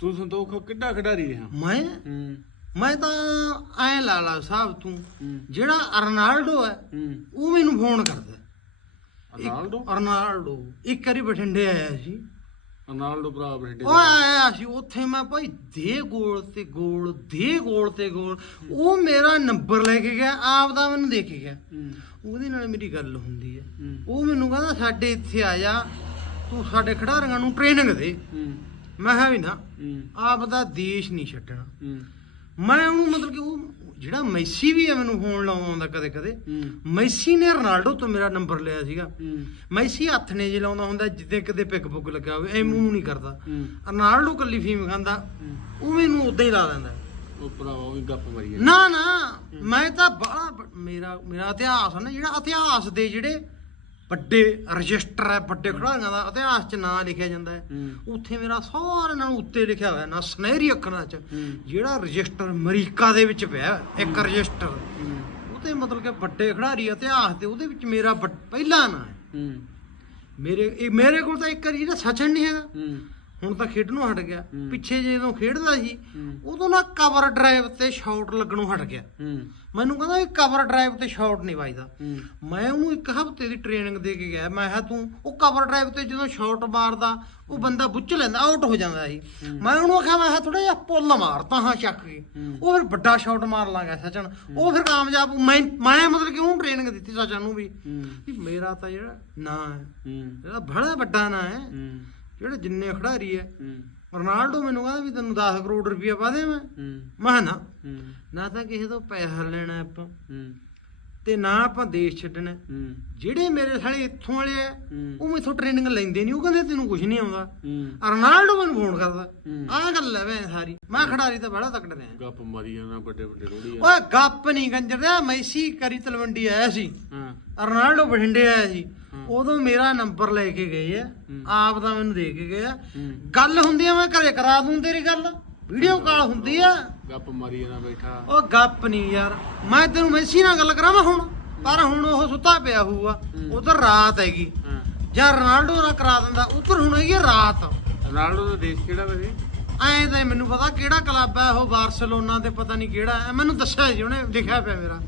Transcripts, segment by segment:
ਤੂੰ ਸੰਤੋਖ ਕਿੱਡਾ ਖਿਡਾਰੀ ਰਿਹਾ? ਮੈਂ? ਹੂੰ। ਮੈਂ ਤਾਂ ਐ ਲਾ ਲਾ ਸਾਹਿਬ ਤੂੰ ਜਿਹੜਾ ਅਰਨਾਲਡੋ ਹੈ ਉਹ ਮੈਨੂੰ ਫੋਨ ਕਰਦਾ ਰੋਨਾਲਡੋ ਅਰਨਾਲਡੋ? ਇੱਕ ਵਾਰੀ ਬਠਿੰਡੇ ਆਇਆ ਸੀ। ਰੋਨਾਲਡੋ ਭਰਾ ਬਰੇਡੇ ਉਹ ਆਇਆ ਸੀ ਉੱਥੇ ਮੈਂ ਭਾਈ ਦੇ ਗੋਲ ਤੇ ਗੋਲ ਦੇ ਗੋਲ ਤੇ ਗੋਲ ਉਹ ਮੇਰਾ ਨੰਬਰ ਲੈ ਕੇ ਗਿਆ ਆਪ ਦਾ ਮੈਨੂੰ ਦੇ ਕੇ ਗਿਆ। ਉਹਦੇ ਨਾਲ ਮੇਰੀ ਗੱਲ ਹੁੰਦੀ ਹੈ। ਉਹ ਮੈਨੂੰ ਕਹਿੰਦਾ ਸਾਡੇ ਇੱਥੇ ਆ ਜਾ ਤੂੰ ਸਾਡੇ ਖਿਡਾਰੀਆਂ ਨੂੰ ਟ੍ਰੇਨਿੰਗ ਦੇ। ਮੈਂ ਕਿਹਾ ਵੀ ਨਾ ਹੂੰ। ਆਪ ਦਾ ਦੇਸ਼ ਨਹੀਂ ਛੱਡਣਾ। ਹੂੰ। ਮੈਂ ਉਹਨੂੰ ਮਤਲਬ ਕਿ ਉਹ ਜਿਹੜਾ ਮੈਸੀ ਵੀ ਹੈ ਮੈਨੂੰ ਫੋਨ ਲਾਉਂਦਾ ਕਦੇ ਕਦੇ ਹੂੰ। ਮੈਸੀ ਨੇ ਰੋਨਾਲਡੋ ਤੋਂ ਮੇਰਾ ਨੰਬਰ ਲਿਆ ਸੀਗਾ। ਹੂੰ। ਮੈਸੀ ਹੱਥ ਨੇ ਜੇ ਲਾਉਂਦਾ ਹੁੰਦਾ ਜਿੱਦੇ ਕਿਤੇ ਪਿਕ ਪੁੱਕ ਲੱਗਾ ਹੋਵੇ ਐ ਮੂੰਹ ਨਹੀਂ ਕਰਦਾ। ਹੂੰ। ਰੋਨਾਲਡੋ ਕੱਲੀ ਫੀਮ ਖਾਂਦਾ। ਉਹ ਮੈਨੂੰ ਉਦਾਂ ਹੀ ਲਾ ਦਿੰਦਾ। ਉਹ ਭਰਾਵਾ ਉਹ ਵੀ ਗੱਪ ਮਾਰੀ ਜਾਂਦਾ। ਨਾ ਨਾ ਮੈਂ ਤਾਂ ਬੜਾ ਮੇਰਾ ਮੇਰਾ ਇਤਿਹਾਸ ਹੈ ਨਾ ਜਿਹੜਾ ਇਤਿਹਾਸ ਦੇ ਜਿਹੜੇ ਵੱਡੇ ਰਜਿਸਟਰ ਹੈ ਵੱਡੇ ਖਿਡਾਰੀਆਂ ਦਾ ਇਤਿਹਾਸ 'ਚ ਨਾਂ ਲਿਖਿਆ ਜਾਂਦਾ ਹੈ। ਉੱਥੇ ਮੇਰਾ ਸਾਰਿਆਂ ਨਾਲੋਂ ਉੱਤੇ ਲਿਖਿਆ ਹੋਇਆ ਨਾ ਸੁਨਹਿਰੀ ਅੱਖਰਾਂ 'ਚ ਜਿਹੜਾ ਰਜਿਸਟਰ ਅਮਰੀਕਾ ਦੇ ਵਿੱਚ ਪਿਆ ਇੱਕ ਰਜਿਸਟਰ। ਹੂੰ। ਉਹਤੇ ਮਤਲਬ ਕਿ ਵੱਡੇ ਖਿਡਾਰੀ ਇਤਿਹਾਸ ਤੇ ਉਹਦੇ ਵਿੱਚ ਮੇਰਾ ਪਹਿਲਾ ਨਾਂ ਹੈ। ਮੇਰੇ ਇਹ ਮੇਰੇ ਕੋਲ ਤਾਂ ਇੱਕ ਜਿਹੜਾ ਸਚਨ ਨਹੀਂ ਹੈਗਾ। ਹੁਣ ਤਾਂ ਖੇਡਣੋਂ ਹਟ ਗਿਆ। ਪਿੱਛੇ ਜਦੋਂ ਖੇਡਦਾ ਸੀ ਉਦੋਂ ਨਾ ਕਵਰ ਡਰਾਈਵ ਤੇ ਸ਼ਾਟ ਲੱਗਣੋਂ ਹਟ ਗਿਆ। ਮੈਨੂੰ ਕਹਿੰਦਾ ਵੀ ਕਵਰ ਡਰਾਈਵ ਤੇ ਸ਼ਾਟ ਨਹੀਂ ਵੱਜਦਾ। ਮੈਂ ਉਹਨੂੰ ਇੱਕ ਹਫ਼ਤੇ ਦੀ ਟ੍ਰੇਨਿੰਗ ਦੇ ਕੇ ਗਿਆ। ਮੈਂ ਕਿਹਾ ਤੂੰ ਉਹ ਕਵਰ ਡਰਾਈਵ ਤੇ ਜਦੋਂ ਸ਼ਾਟ ਮਾਰਦਾ ਉਹ ਬੰਦਾ ਬੁੱਝ ਲੈਂਦਾ ਆਊਟ ਹੋ ਜਾਂਦਾ ਸੀ। ਮੈਂ ਉਹਨੂੰ ਆਖਿਆ ਮੈਂ ਕਿਹਾ ਥੋੜਾ ਜਿਹਾ ਪੁੱਲ ਮਾਰਤਾ ਹਾਂ ਚੱਕ ਕੇ। ਉਹ ਫਿਰ ਵੱਡਾ ਸ਼ਾਟ ਮਾਰ ਲਾਂਗਾ ਸਚਨ। ਉਹ ਫਿਰ ਕਾਮਯਾਬ ਮੈਂ ਮੈਂ ਮਤਲਬ ਕਿ ਉਹਨੂੰ ਟ੍ਰੇਨਿੰਗ ਦਿੱਤੀ ਸਚਨ ਨੂੰ ਵੀ ਮੇਰਾ ਤਾਂ ਜਿਹੜਾ ਨਾਂ ਹੈ ਜਿਹੜਾ ਬੜਾ ਵੱਡਾ ਨਾਂ ਹੂੰ। ਜਿਹੜੇ ਜਿੰਨੇ ਖਿਡਾਰੀ ਹੂੰ। ਰੋਨਾਲਡੋ ਮੈਨੂੰ ਕਹਿੰਦਾ ਵੀ ਤੈਨੂੰ 10 ਕਰੋੜ ਰੁਪਇਆ ਪਾ ਦੇ ਮੈਂ ਮੈਂ ਕਿਹਾ ਨਾ। ਨਾ ਤਾਂ ਕਿਸੇ ਤੋਂ ਪੈਸਾ ਲੈਣਾ ਆਪਾਂ। ਤੇ ਨਾ ਆਪਾਂ ਦੇਸ਼ ਛੱਡਣਾ ਜਿਹੜੇ ਮੇਰੇ ਸਾਲੇ ਇੱਥੋਂ ਵਾਲੇ ਆ ਉਹ ਮੈਥੋਂ ਟ੍ਰੇਨਿੰਗ ਲੈਂਦੇ ਨਹੀਂ ਉਹ ਕਹਿੰਦੇ ਤੈਨੂੰ ਕੁਝ ਨਹੀਂ ਆਉਂਦਾ। ਰੋਨਾਲਡੋ ਮੈਨੂੰ ਫੋਨ ਕਰਦਾ। ਆਹ ਗੱਲ ਹੈ ਵੇ ਸਾਰੀ। ਮੈਂ ਖਿਡਾਰੀ ਤਾਂ ਬੜਾ ਤਕੜੇ ਨੇ। ਗੱਪ ਮਾਰੀ ਜਾਂਦਾ ਵੱਡੇ ਵੱਡੇ ਰੋੜੀ ਓਏ ਗੱਪ ਨਹੀਂ ਗੰਜਰ ਦਾ ਮੈਸੀ ਕਰੀ ਤਲਵੰਡੀ ਆਇਆ ਸੀ। ਹਾਂ। ਰੋਨਾਲਡੋ ਬਠਿੰਡੇ ਆਇਆ ਸੀ। ਉਦੋਂ ਮੇਰਾ ਨੰਬਰ ਲੈ ਕੇ ਗਏ ਆ। ਆਪ ਦਾ ਮੈਨੂੰ ਦੇ ਕੇ ਗਏ ਆ। ਗੱਲ ਹੁੰਦੀ ਆ ਮੈਂ ਘਰੇ ਕਰਾ ਦੂੰ ਤੇਰੀ ਗੱਲ। ਵੀਡੀਓ ਕਾਲ ਹੁੰਦੀ ਆ। ਗੱਪ ਮਾਰੀ ਜਾਂਦਾ ਬੈਠਾ। ਉਹ ਗੱਪ ਨਹੀਂ ਯਾਰ। ਮੈਂ ਤੈਨੂੰ ਮੈਸੀ ਨਾਲ ਗੱਲ ਕਰਾਵਾਂ ਹੁਣ। ਪਰ ਹੁਣ ਉਹ ਸੁੱਤਾ ਪਿਆ ਹੋਊਗਾ। ਉਧਰ ਰਾਤ ਹੈਗੀ। ਜਾਂ ਰੋਨਾਲਡੋ ਨਾਲ ਕਰਾ ਦਿੰਦਾ। ਉਧਰ ਹੁਣ ਹੈਗੀ ਰਾਤ। ਰੋਨਾਲਡੋ ਦਾ ਦੇਸ਼ ਕਿਹੜਾ ਵੈਸੇ? ਐਂ ਤਾਂ ਨੀ ਮੈਨੂੰ ਪਤਾ ਕਿਹੜਾ ਕਲੱਬ ਹੈ ਉਹ ਬਾਰਸਲੋਨਾ ਤੇ ਪਤਾ ਨਹੀਂ ਕਿਹੜਾ। ਹੈ ਮੈਨੂੰ ਦੱਸਿਆ ਜੀ ਉਹਨੇ ਲਿਖਿਆ ਪਿਆ ਮੇਰਾ।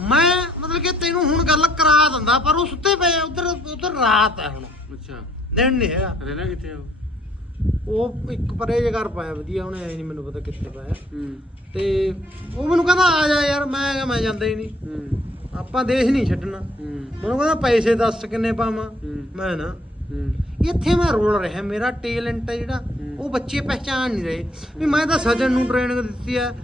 ਮੈਂ ਮਤਲਬ ਕਿ ਤੈਨੂੰ ਹੁਣ ਗੱਲ ਕਰਾ ਦਿੰਦਾ ਪਰ ਉਹ ਸੁੱਤੇ ਪਏ ਉਧਰ ਉਧਰ ਰਾਤ ਹੈ ਹੁਣ। ਅੱਛਾ। ਦਿਨ ਨਹੀਂ ਹੈਗਾ। ਰਹਿਣਾ ਕਿੱਥੇ ਆ ਉਹ? ਇੱਕ ਪਰੇ ਜਗਰ ਪਾਇਆ ਵਧੀਆ ਉਹਨੇ ਐ ਨਹੀਂ ਮੈਨੂੰ ਪਤਾ ਕਿੱਥੇ ਪਾਇਆ। ਹੂੰ। ਤੇ ਉਹ ਮੈਨੂੰ ਕਹਿੰਦਾ ਆ ਜਾ ਯਾਰ ਮੈਂ ਕਿਹਾ ਮੈਂ ਜਾਂਦਾ ਹੀ ਨਹੀਂ ਹੂੰ। ਆਪਾਂ ਦੇਸ਼ ਨਹੀਂ ਛੱਡਣਾ। ਹੂੰ। ਮੈਨੂੰ ਕਹਿੰਦਾ ਪੈਸੇ ਦੱਸ ਕਿੰਨੇ ਪਾਵਾਂ? ਹੂੰ। ਮੈਂ ਨਾ ਹੂੰ। ਇੱਥੇ ਮੈਂ ਰੋਲ ਰਿਹਾ ਮੇਰਾ ਟੈਲੈਂਟ ਹੈ ਜਿਹੜਾ ਹੂੰ। ਉਹ ਬੱਚੇ ਪਹਿਚਾਨ ਨਹੀਂ ਰਹੇ। ਵੀ ਮੈਂ ਤਾਂ ਸਜਣ ਨੂੰ ਟ੍ਰੇਨਿੰਗ ਦਿੱਤੀ ਹੈ